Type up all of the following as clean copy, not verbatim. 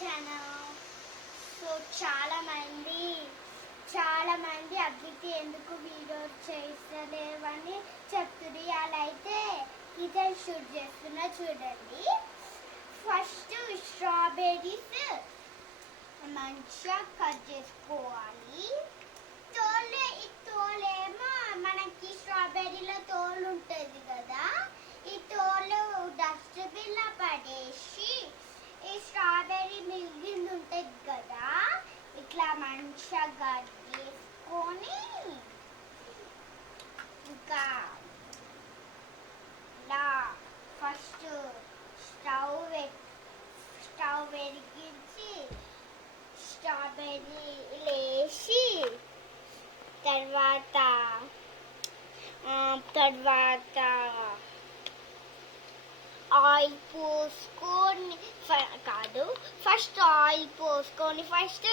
Channel. So చాలా మంది అద్వితి ఎందుకు వీడియో చేస్తలేవని చెప్తుంది. అలా అయితే కిచెన్ షూట్ చేస్తున్నా చూడండి. ఫస్ట్ స్ట్రాబెర్రీస్ మంచిగా కట్ చేసుకోవాలి. ఈ తోలేమో మనకి స్ట్రాబెర్రీలో తోలు ఉంటుంది కదా, ఈ తోలు డస్ట్బిన్లో పడేసి ఈ స్ట్రాబెర్రీ మిగిలింది ఉంటుంది కదా, ఇట్లా మంచిగా కట్ చేసుకొని ఇంకా ఇలా ఫస్ట్ స్టవ్ వెలిగించి స్ట్రాబెర్రీ వేసి తర్వాత ఆయిల్ పోసుకొని ఫస్ట్ ఆయిల్ పోసుకొని ఫస్ట్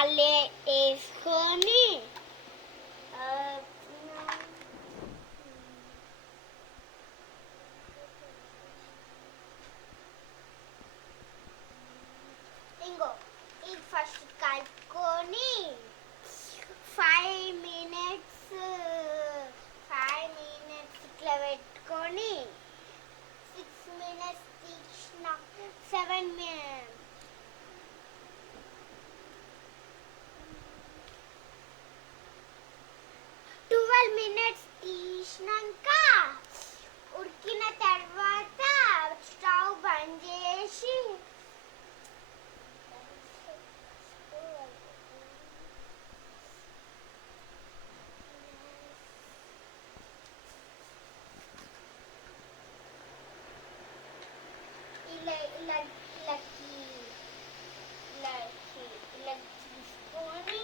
అల్లే వేసుకొని ఇది ఫస్ట్ కలుపుకొని 5 minutes ఇట్లా పెట్టుకొని 6 minutes తీసిన 7 minutes 12 minutes తీసినాక ఉడికిన తర్వాత స్టవ్ బంద్ చేసి ఇలా తీసుకొని